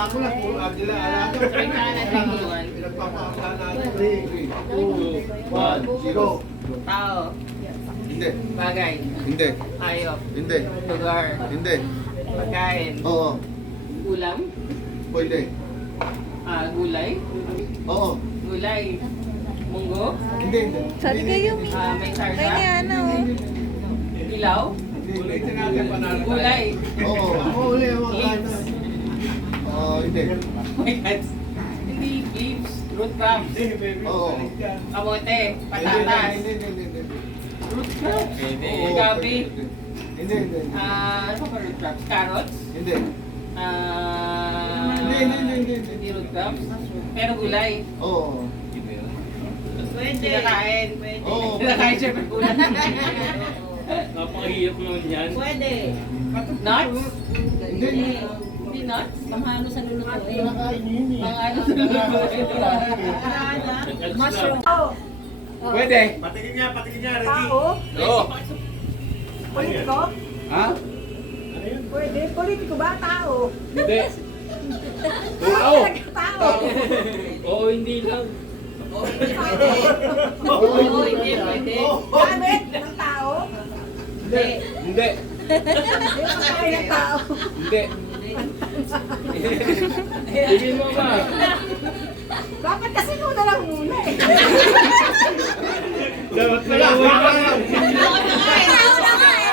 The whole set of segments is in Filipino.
tama ko lang. Puro agila. Alaga. Pinagpapakalaan natin. 3, 2, 1, 0. Tao. Hindi. Bagay. Hindi. Hayop. Hindi. Lugar. Hindi. Pagkain. Oo. Ulam. Pwede. Gulay. Oo. Gulay. Munggo. Hindi, hindi. Sabi kayo, Mi. May sarsa. Kaya ni Ana, oh. Ilaw. Ulitin natin panalo. Gulay. Oo. Oo, uli. Leaves. Oo, hindi. Hindi. Leaves. Root crops. Oo. Kamote. Patatas. Hindi. Root crops. Oo, Gabi. Hindi. Ano pa root crops? Carrots. Hindi. Hindi. Hindi root crops. Pero gulay. Oo. Pwede. Kinakain. Pwede. Oo. Kinakain syempre gulay. Napakahirap naman yan. Pwede. Nuts? Hindi. Hindi nuts? Panghalo sa lulutuin. Pangano sa lulutuin. Mushroom. Pwede. Patingin niya, Ricky. Tao? Oo. Politiko? Ha? Pwede. Politiko ba? Tao? Hindi. Tao? Tao? Oo, hindi lang. Pwede. Oo, hindi pwede. Gamit ng tao? Hindi. Hindi. Hindi pagkain ng tao. Hindi. Tingin mo ba? Dapat kasi muna lang muna eh. Dapat pala. Tao na nga eh.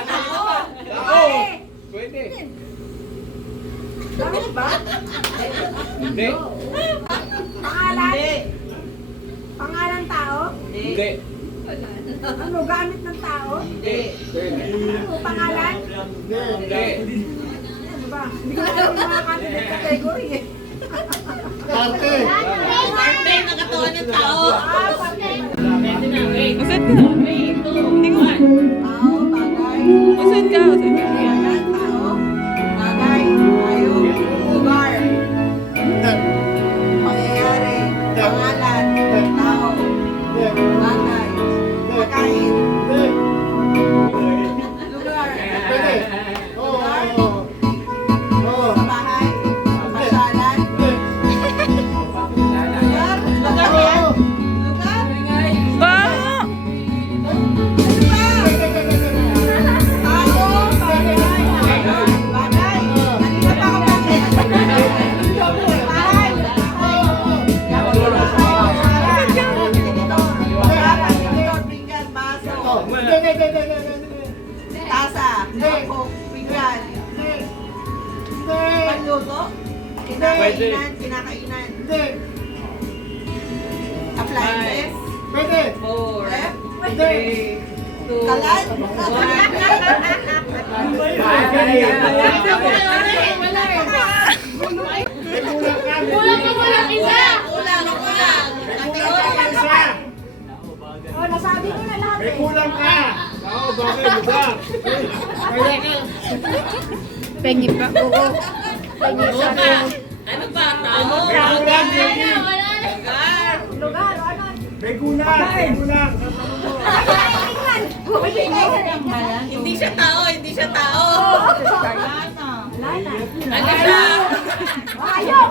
Tao. Pwede. Gamit ba? Hindi. Pangalan? Hindi. Pangalan tao? Hindi. Ano? Gamit ng tao? Hindi. Ano? Pangalan? Hindi. Ano ba? Hindi ko alam yung mga candidate category eh. Parte. Parte na katawan ng tao. Parte. Pwede na. Wait. Usad ka. 3, 2, 1. Tao, bagay. Usad ka. Pangalan, tao, bagay, hayop, lugar, pangyayari, pangalan, tao, bagay, pagkain, lugar, Pwede. Oo. Oo. sa bahay, pasyalan, lugar, lugar yan, lugar, Bango! ano ba? Tao, bagay, bagay, kanina pa ako bagay. Bahay, tasa, mangkok, pinggan, panluto, kinakainan, kinakainan, appliances, 4, ref, 3, 2, kalan, Kulang isa! Oh, nasabi ko na lahat eh. Kulang ka. Oo, bagay. Lugar. Pengi pa. Oo. Ano ba? Tao? Lugar, ano? May kulang. Hindi siya tao, hindi siya tao. Wala na. Ano siya? Hayop!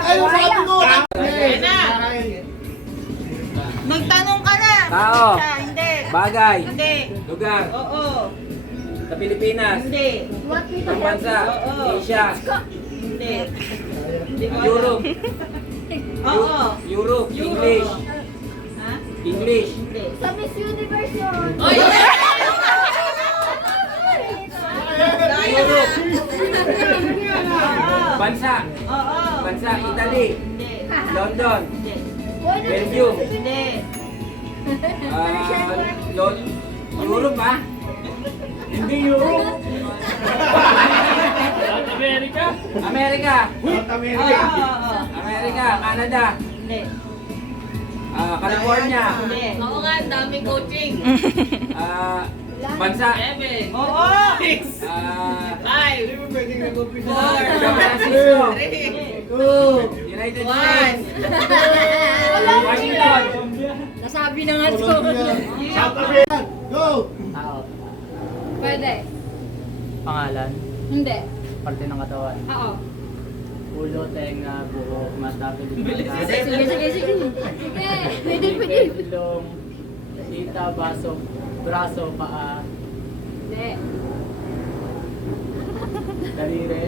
Ayun, sabi ko. Ayan na. Magtanong ka na. Tao. Siya, hindi. Bagay. Hindi. Lugar. Oo. Sa Pilipinas. Hindi. Ang bansa. Asia. Hindi. Europe. Oo. Europe. English. Ha? English. Hindi. Sa Miss Universe yun. Oy! Europe. Oo. Bansa. Oo. Bansa. Italy. Hindi. London. Hindi. Belgium. Hindi. Europe ba? Hindi Europe. Amerika. Amerika. South America. Oo. Amerika. Canada. Hindi. California. Hindi. Oo nga, ang daming coaching. Bansa. 7, Oo. 6, 5, Hindi mo pwedeng nag-umpisa. 4, San Francisco. 3, Two. United 1. States. Washington. Nasabi Sabi na nga so. South America. Go! Tao. Pwede. Pangalan. Hindi. Parte ng katawan. Oo. Ulo, tenga, buhok, mata, pilipinas. Sige. Sige. Pwede. Ilong, dita, baso, braso, paa, Hindi. daliri,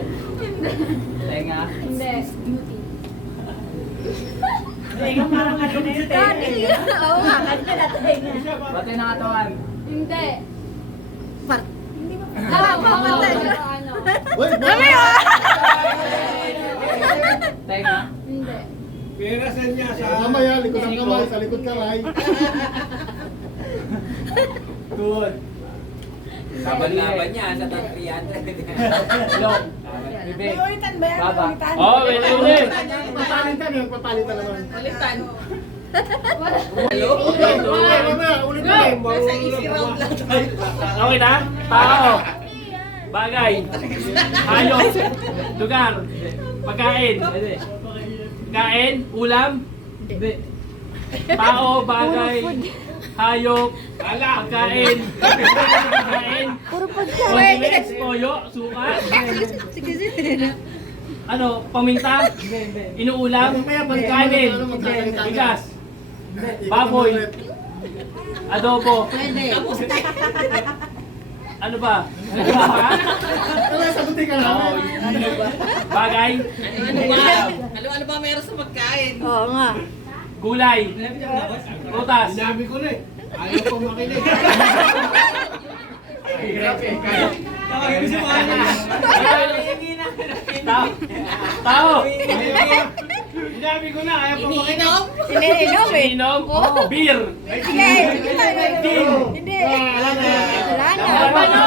tenga. Hindi. Teka, parang ano na yun. Oo nga. Parte ng katawan. Hindi. Pangatan. Ano? Uy, Tenga. Hindi. Mamaya, likod ng kamay, sa likod kamay. Tuhod. Laban-laban niya sa top 300. Ilong. Bibig. Baba. Oh, ulit. Papalitan yun, papalitan naman. Ulitan. Okay, mamaya, ulit ulit. Nasa easy round lang. Okay na? Tao. Bagay. Hayop. Lugar. Pagkain. Kain. Ulam. Hindi. Tao. Bagay. Hayop. Pagkain. Pagkain. Puro Condiments. Toyo. Suka. Ano? Paminta. Inuulam. Kanin. Bigas. Baboy. Adobo. Ano ba? Ano ba? Sagutin ka namin. Bagay. Ano ba meron sa pagkain? Oo nga. Gulay. Prutas. Sinabi ko na eh. Ayaw ko makinig. Tao. Sinabi ko na, ayaw ko Iniinom? Iniinom eh. Inom. Beer. Hindi. Wala na.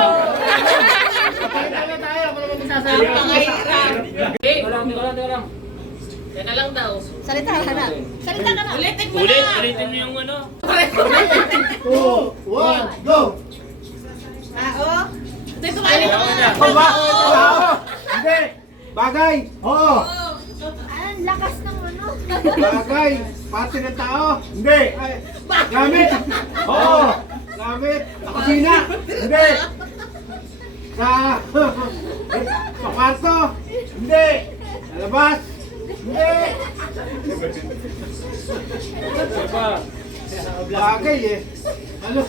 Papalitan na tayo, kung naman magsasalita. Pangahirap. Teka lang. Teka lang daw. Salita ka na. Ulitin mo Ulit. na. Ulitin mo yung ano. 2, 1, go! Dito ka rin ako na. Hindi! Bagay! Oo! Ang lakas ng ano. Bagay! Parte ng tao? Hindi! Gamit! Oo! Gamit! Sa kusina? Hindi! Sa kwarto? Hindi! Sa labas? Hindi! Bagay eh! Ano?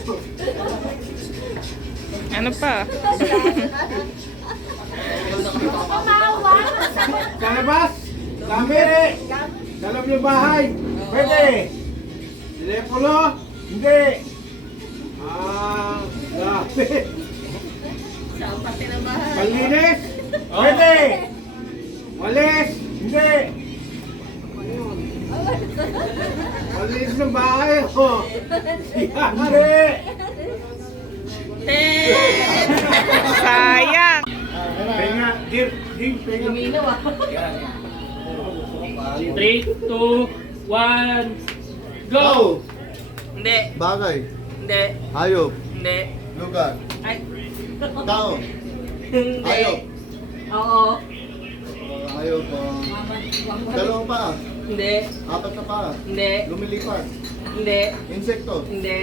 Ano pa? Sa labas? Gamit! Sa loob ng bahay? Pwede! Telepono? Hindi! Gamit! Sa parte ng bahay. Panlinis? Pwede! Walis? Hindi! Walis ng bahay? Oh. Hindi! Sayang. Penga! Gir! Penga! Uminaw ah. 3, 2, 1, go! Hindi. Bagay, Hindi. hayop, Hindi. lugar, Ay. tao, Hindi. hayop, Oo. hayop, dalawang paa, Hindi. apat na paa, Hindi. lumilipad, Hindi. insekto, Hindi.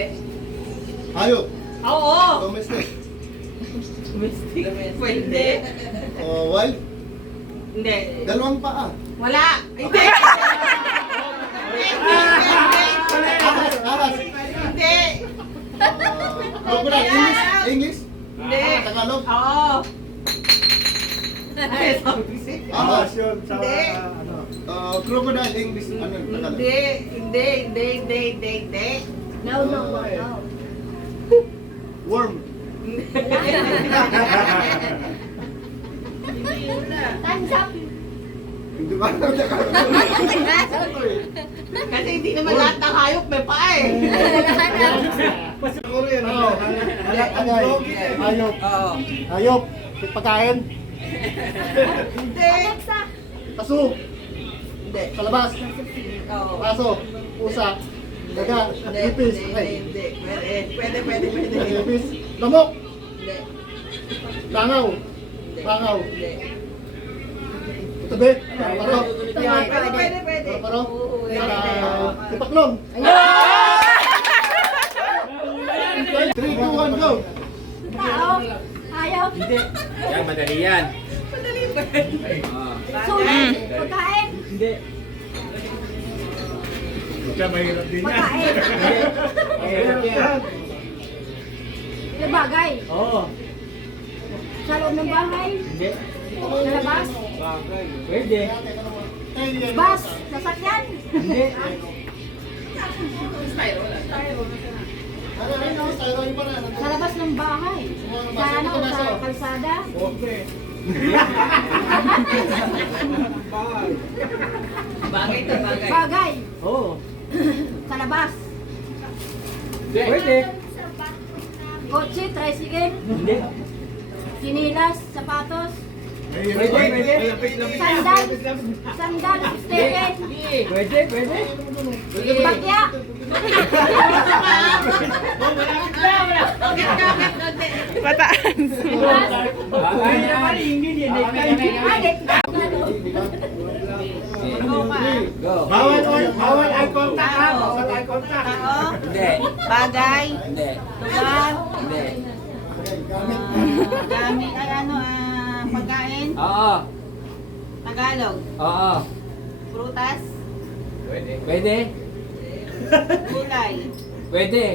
hayop, Oo. domestic, Pwede. wild, Hindi. dalawang paa, Wala. Hindi. ahas, ahas, Hindi. crocodile, English, Hindi. Tagalog, Oo. Ay, sabi siya. ahas, Hindi. crocodile, English, ano, Tagalog, Hindi. No. worm, Time's up. hindi ba? Kasi hindi naman lahat ng hayop may paa eh. Siguro yan, ano? Hayop, Oo. hayop, pagkain, Hindi. paso, Hindi. sa labas, Oo. paso, pusa, daga, ipis, Hindi. Pwede. ipis, lamok, Hindi. langaw, Hindi. langaw, Hindi. utabi, paro, Pwede. paro, Oo, tipaklong, Ayun! 3, 2, 1, go! Tao. Ayaw. Hindi. Yan, madali yan. Sulit. Pagkain. Hindi. Pagkain. Yung bagay. Oo. Sa loob ng bahay. Hindi. Sa labas. Pwede. Bus. Sasakyan. Hindi. Sa labas ng bahay. Sa ano, sa kalsada. Bagay to, bagay. Bagay. Oo. Sa labas. Pwede. Kotse, tricycle. Hindi. Sinilas, sapatos. Pwede, pwede. Sandal. Sandal, sticker. Pwede, pwede. Bakya. Mataas. Bagay naman, hindi yan. Agit. Go. Bawal eye contact ha! Bawal eye contact! Tao. Hindi. Bagay. Hindi. Lugar. Hindi. Gamit. Ay ano, pagkain. Oo. Tagalog. Oo. Prutas. Pwede. Gulay. Pwede.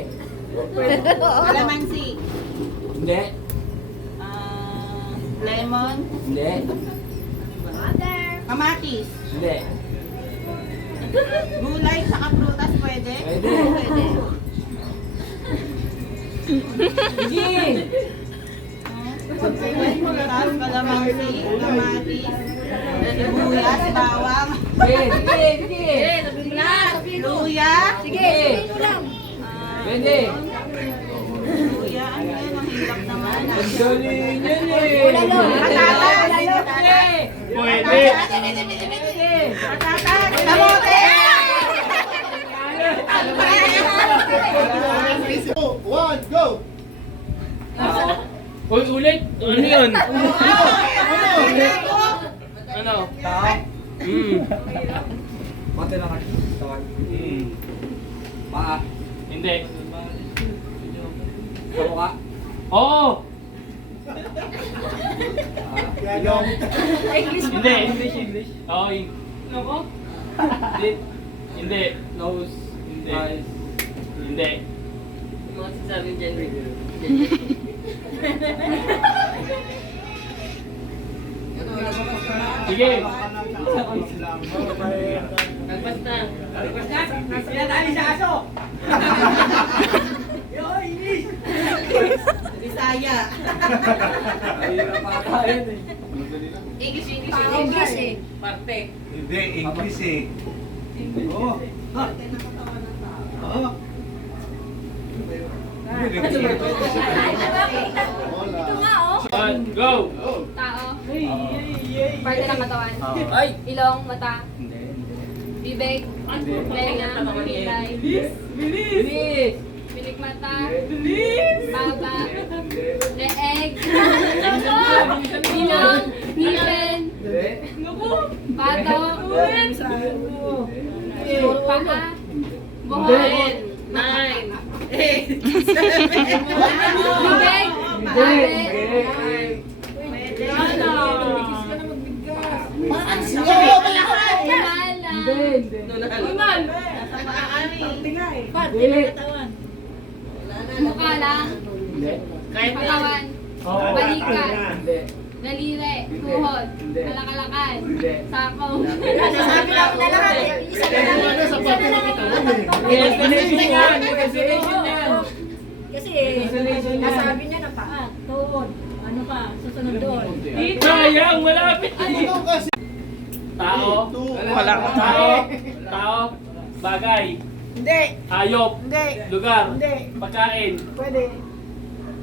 Kalamansi. Hindi. Lemon. Hindi. Kamatis. Hindi. Gulay saka prutas pwede? Pwede. Pwede. Sige. Prutas, kalamansi, kamatis, sibuyas, bawang, Sige, sige. luya. Sige, sabihin mo lang. Pwede. Luya, ano yan? Ang hirap naman. Ang galing yan eh. Ulalo. Patatas. Pwede. Patatas. Kamote. 3, 2, 1, go! Uy, ulit. Ano yun? Ano? Tao. Mate lang ako. Tawag. Paa. Hindi. Sa mukha. Oo. Ilong. Hindi. English. Oo. Nako. Hindi. Hindi. Nose. Hindi. Eyes. Hindi. Mga sasabing dyan. Sige. Nagbasta. Sinadali sa aso. Bisaya. Mahirap ata yun eh. English, English, English eh. Parte. Hindi, English eh. Oo. Oo. Ito nga oh. One, go. Tao. Parte ng katawan. Ay. Ilong, mata, Hindi. bibig, tenga, kilay, Bilis. bilik mata, baba, leeg, ilong, ngipin, bato, paa, buhok, Nine. bibig, labi, hinala, mukha lang, Hindi. Kahit na. katawan, Oo. balikat, Hindi. daliri, tuhod, Hindi. kalakalakan, Hindi. sako. Sabi lang na lahat eh. Isa na lang. Sa parte ng katawan eh. Destination yan. Destination yan. Kasi Destination yan. nasabi niya na paa, tuhod, ano pa, susunod doon. Sayang, malapit. Ano kasi? Tao. Wala. Tao. Tao. Bagay. Hindi. Hayop. Hindi. Lugar. Hindi. Pagkain. Pwede.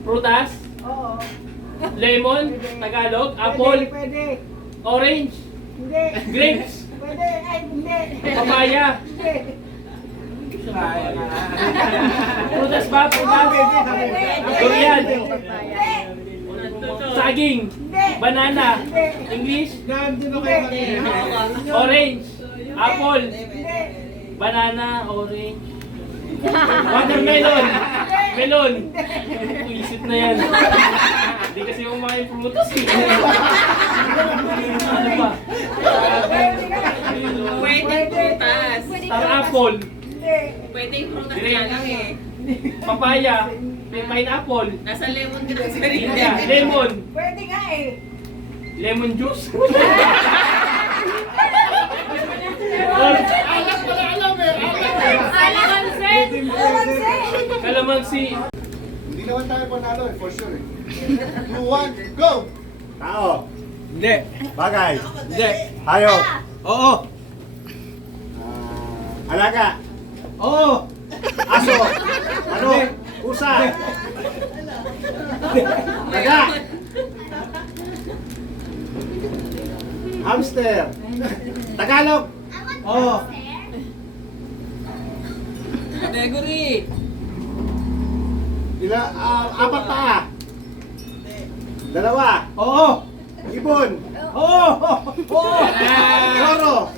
Prutas. Oo. Lemon. Tagalog. Apple. Pwede. Orange. Hindi. Grapes. Pwede. Ay, hindi. Papaya. Hindi. Prutas ba? Prutas? Durian. Saging. Banana. English. Orange. Apple. Banana. Orange. Watermelon. Melon. Puisit na yan. Hindi kasi kumain prutas eh. Ano ba? Pwedeng prutas. Star apple. Pwedeng prutas nga lang eh. Papaya. Pineapple. Nasa lemon din sa rin. Lemon. Pwede nga eh. Lemon juice. Alam ko na alam eh. Kalamansi. Hindi naman tayo panalo eh, for sure eh. 2, 1, go! Tao. Hindi. Bagay. Hindi. Hayop. Oo. Alaga. Oo. Aso. Ano? Pusa. Daga. Hamster. Tagalog. Oo. Category. Apat paa. Dalawa. Oo. Ibon. Oo. Oo. Loro.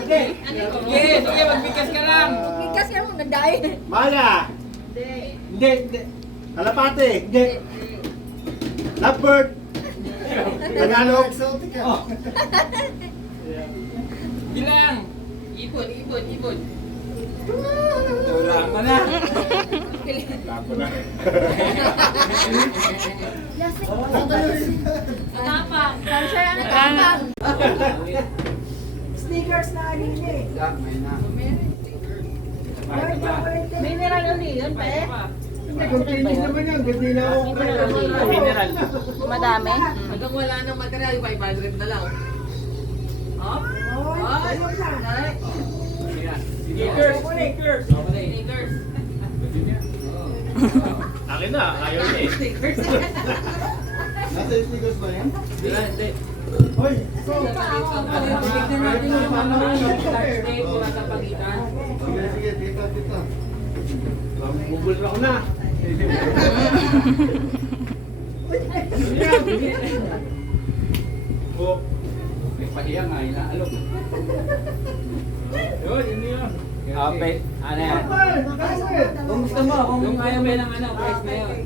Sige. Sige, magbigkas ka lang. Kasi mo, nagdain. Maya. Hindi, hindi. Kalapate. Hindi. Lovebird. Tagalog. Oh. Bilang. Ibon, ibon, ibon. Wala ka na. Tapo na. Tapang. Cancer ano tapang. Sneakers na alin eh. Mineral ulit, yan pa eh. Mineral. Madami? Hanggang wala nang material, 500 na lang. Up? Ayun lang. Sneakers. Sneakers. Sneakers. Akin na, ayaw niya eh. Sneakers. Nasa sneakers ba yan? Hindi. Hoy! Tignan natin yung paano yung touch tape mula sa pagitan. Sige, sige, dito, dito. Bubul ako na. Oh. May pahiya nga, inaalok. Yun, yun yun. Okay, ano yan? Kung gusto mo, kung ayaw mo ng ano, price na yun.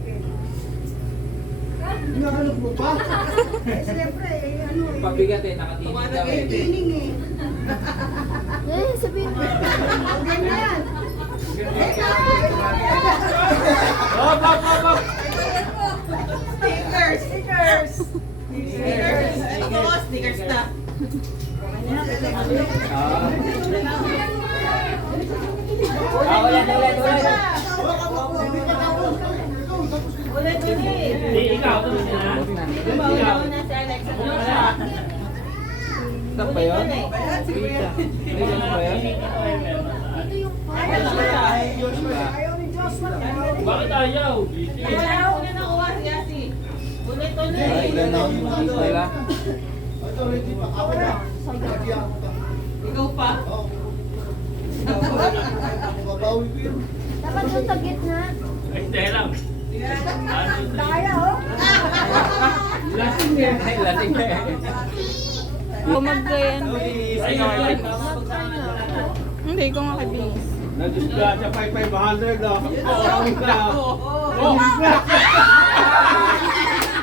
Hinahanap mo pa? Siyempre, ano eh. Pabigat eh, nakatinig daw eh. Tining eh. Eh, sabihin mo. Game na yan. Hop, hop, hop, hop. Sneakers. Sneakers. Sneakers. Ito po, sneakers na. Ulit. Ulit, ulit. Hindi, ikaw. Ito na. Ikaw. Na si Alex. Ano siya? Stop ba yun? Hindi ba yun? Ayaw ni Joshua. Bakit ayaw? Wala ako na nakuha si Yasi. Ulit, Ay, ulit. ganun. Wala. Ito, ready pa. Ako na. Ready ako pa. Ikaw pa. Oo. Babawi ko yun. Dapat yung sa gitna. Ay, hindi lang. Daya oh. Lasing eh. Ay, lasing eh. Kumagayan. Ay, okay. Hindi ko nga kabinis. Nag-disgrasya 500 ah.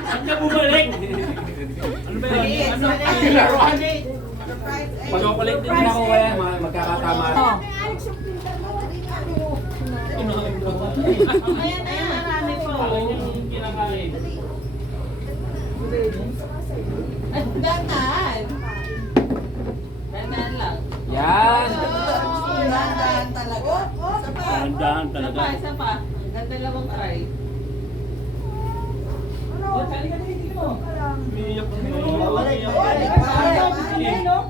Saan ka bumalik? Ano ba yun? Ano? Pinaruan. Pag-collect din Hindi ako. nakuha yan, magkakatama. Ayan na, marami po. Akin yung kinakain. Dandan. Dandan lang. Yan. Dandan talaga. Dahan Isa pa, isa pa. Hanggang dalawang try. Umiiyak na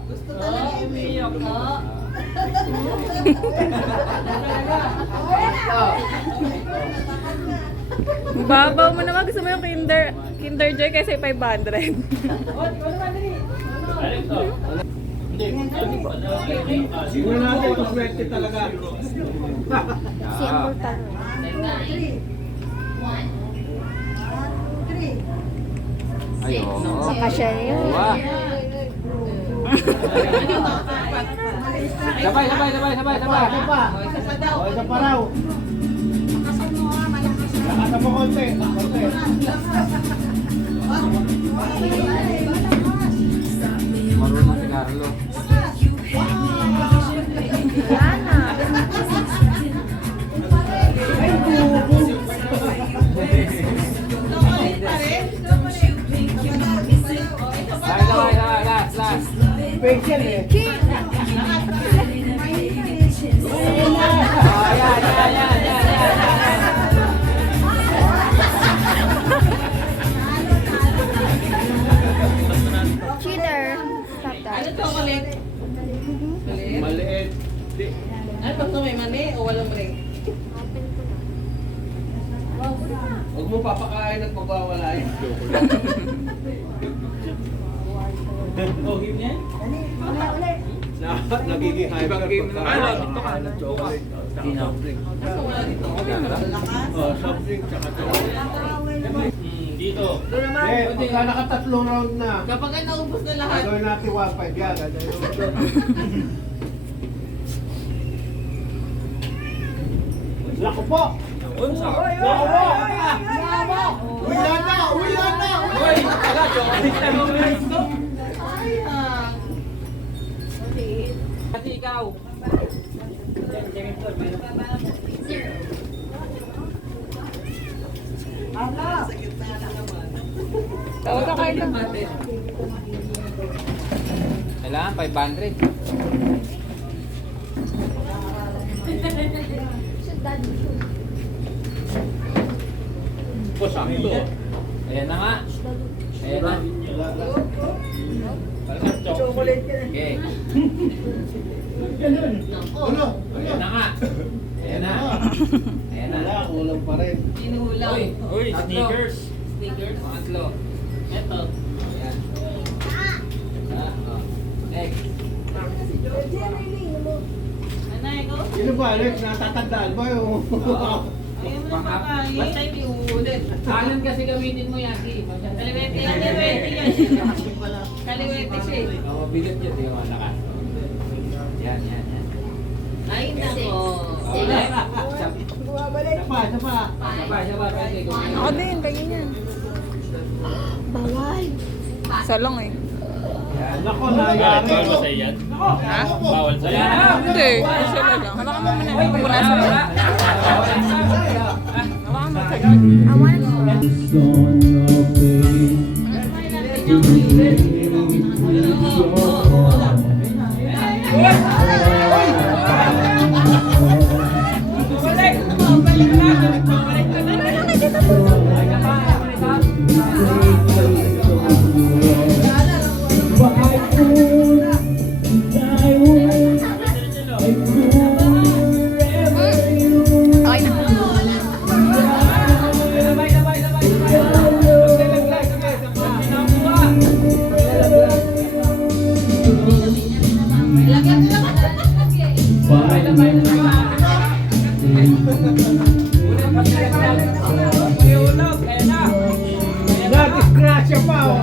Gusto talaga umiyak na. Babaw mo naman. Gusto mo yung Kinder Joy kasi 500. Alex, oh. Hindi. Siguro natin kung swerte talaga. Simple taro. Ayun. Makasya yun. Wow. Sabay, sabay, sabay, sabay, sabay. Isa pa. Isa pa daw. O, isa pa raw. Makasan mo ha, malakas na. Isa pa konti. Konti. Marunong si Carlo. Last. Special eh. Cheater. Stop that. Ano to, kulit? Kulit? Maliit. Di. Ano ba to, may mani o walang mani? Huwag mo papakain at magwawala yun. Oh, game niya? Nagiging hype ka pagkain ng chocolate. Sino? Ano wala dito? Oh, soft drink tsaka chocolate. Dito. Eh, pagka nakatatlong round na, Kapag ay naubos na lahat, gagawin natin 1-5 yan. Lako po! Uy, sa Uwian na! Uwian na! Uy! Wala, chocolate na mo. sayang. Pati ikaw. Tawag ka kayo. Kailangan 500. po, sakto. Ayan na nga. Ayan na. Chocolate. Okay. Ulo! Ayan na nga. Ayan na. Ayan na. Wala, kulang pa rin. Inuulang. Uy, Uy, tatlo. sneakers. Sneakers. Pangatlo. Ito. Ayan. Oh. Next. Anay ko? Sino ba, Alex? Natatandaan ba yung... Ayaw mo na makain. Basta hindi uulit. Kanan kasi gamitin mo yan, si. Kaliwete yan, kaliwete yan. Kaliwete siya eh. Oo, bigat yun yung lakas. Yan. Ay, nako. Okay. Isa pa. Saba, pwede. Ako din, tingin yan. Bawal. Salong eh. Nako, Bawal nangyari. ba sa yan? Ha? Bawal sa yan? Hindi, sila lang. Hawakan mo muna. Pupunasan mo. Hawakan mo. I want to. Okay na. Nag-disgrasya pa, oh.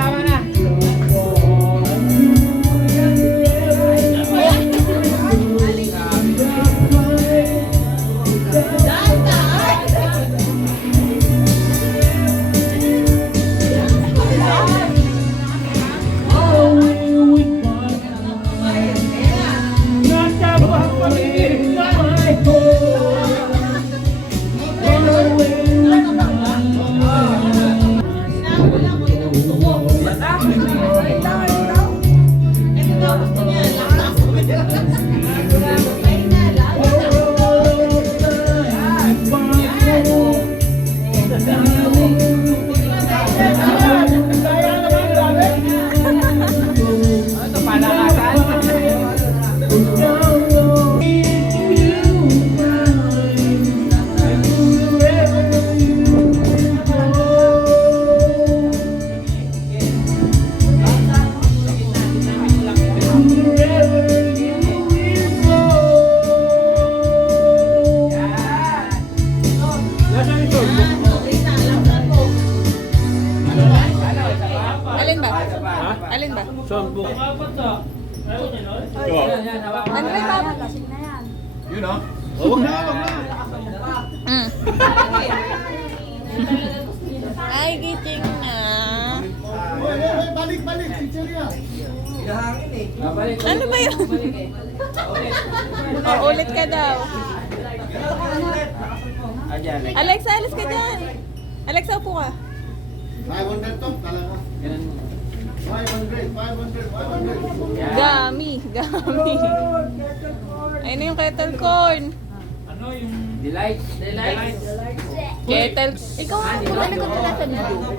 Tama na. Yun o. Huwag na, huwag na. Mm. Ay, giting na. Balik, balik. Chicheria. Ano ba yun? Oh, ulit ka daw. Ayan. Alexa, alis ka dyan. Alexa, upo ka. 500 to, talaga. Ganun mo. 500, 500, 500. Yan. Gami, gami. Ayun na yung kettle corn. Ano yung... Delight. Kettle. Ikaw ang kumali ko talaga na. Ano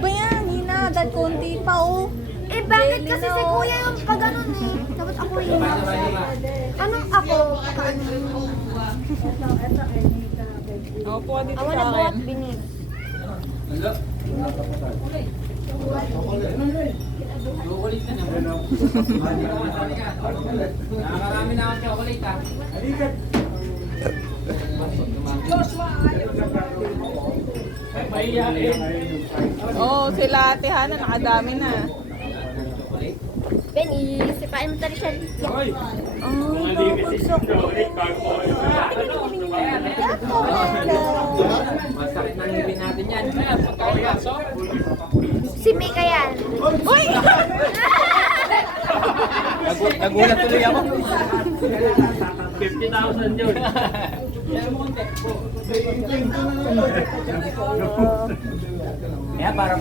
ba yan? Hina, dahil konti pa oh. Eh, bakit kasi si kuya yung pag ganun eh. Dapat ako yung anong ako? Opo ka dito Awan sa na buhat akin. binig. Chocolate ka na. Nakakarami na akong chocolate ha. Oo, sila ate Hana, nakadami na. Benny, sipain mo tali siya. Kung unlimited yung chocolate, bago Masakit ng ngipin natin yan. Si Mika yan. Uy! Nagulat tuloy ako. 50,000 yun. Kaya para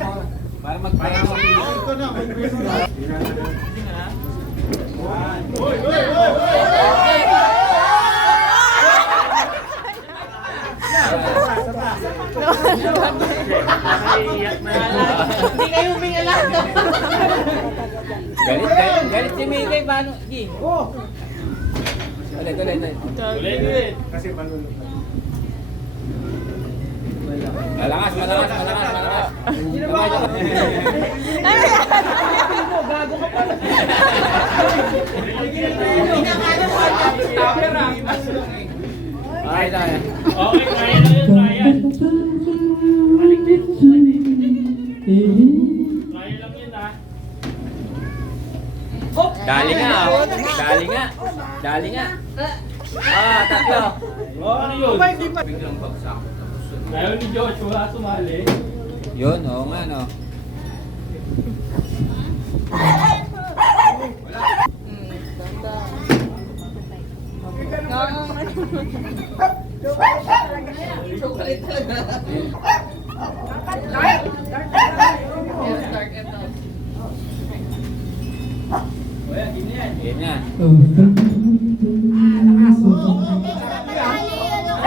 magpahinga. Ito na, mag-peso na. Nakaiyak na. Hindi kayo umingala. Galit si Migay. Paano? Gi. Ulit. Ulit. Malakas. Ay, tayo. Okay, kaya lang yun, Ryan. Balik din. Kaya lang yun, ha? Dali nga. Tatlo. Ano yun? Ayaw ni Joshua sumali. Yun, oo nga, no. Chocolate talaga. Dark ito. Yun yan.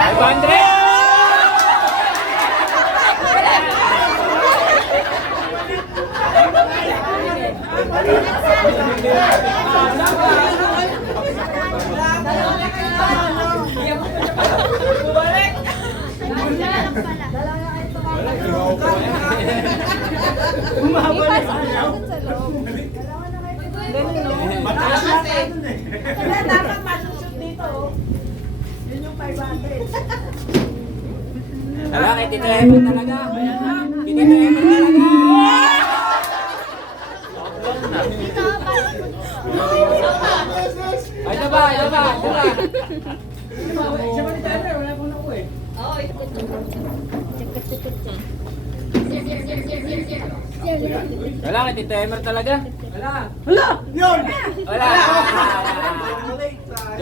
500. Ipasok mo lang dun sa loob. Ganun, no? Dapat masushoot dito. Yun yung 500. Wala, kay Tito Eman talaga. Kay Tito Eman talaga. Ay, ito ba? Wala, kay Tito Eman talaga. Wala.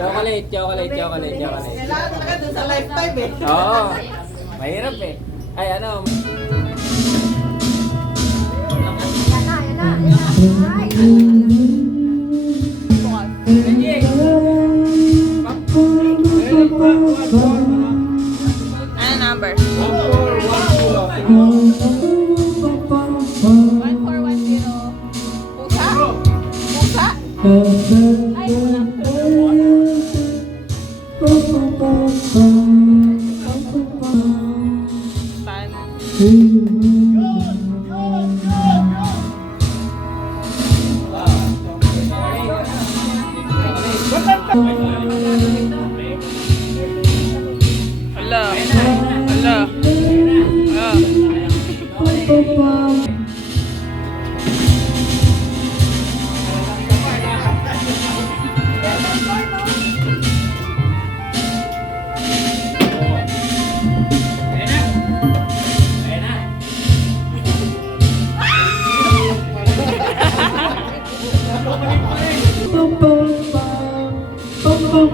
Chocolate. Kailangan talaga dun sa lifetime eh. Oo. Mahirap eh. Ay, ano? Ano number? 1410. Pusa? Ay, walang May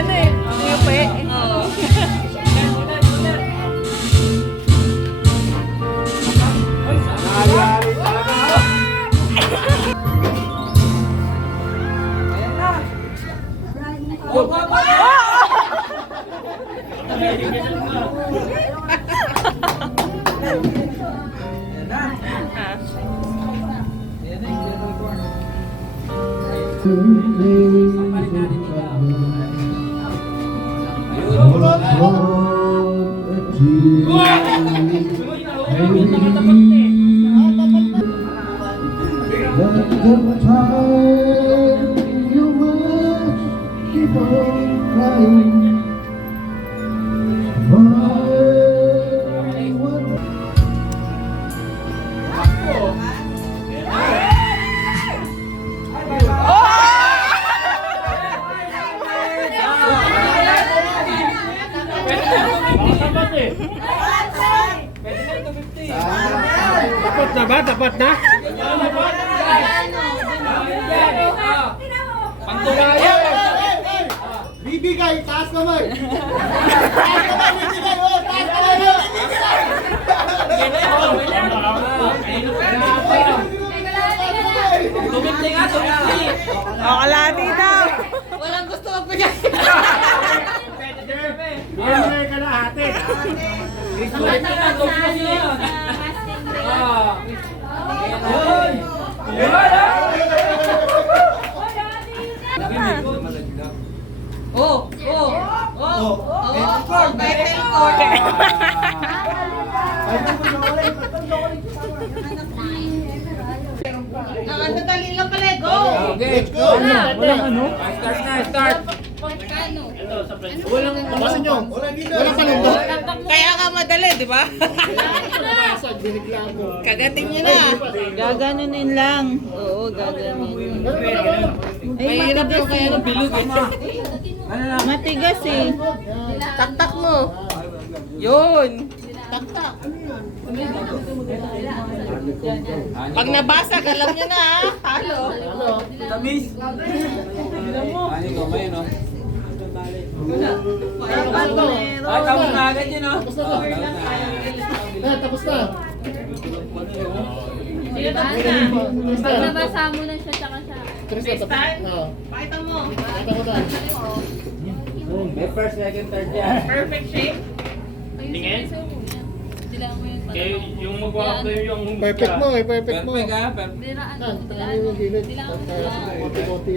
ano eh. May upe. Nangyari talaga. Tapat na ba? Tapat na? Bibigay, taas kamay. Taas kamay, bibigay. Oh, taas kamay. O, kalati daw. Walang gusto magbigay. Bibigay ka na ate. Oh, oh, oh, oh, better court. Ang dali lang pala, go! Okay, Let's go. Walang ano? Start na, start. Tapasin nyo. Walang palundo. Kaya nga madali, di ba? Kagating nyo na. Gaganunin lang. Oo, gaganunin. Mahirap yung kaya ng bilog eh. Matigas eh. Taktak mo. Yun. Taktak. Pag nabasag, alam nyo na ha. Halo. Tamis. Ani ko, may no. Ay, tapos na agad yun, no? Tapos na. Tapos na. Pag nabasa mo na siya, tsaka siya. Tristan, pakita mo. May first, second, third yan. Perfect shape. Tingin? Dilaan mo yun. Kaya yung magwakap na yung humus Perfect mo eh, perfect mo. Perfect, ha? Perfect. Dilaan Yan, mo. tayo yung gilid. Dilaan mo. Konti-konti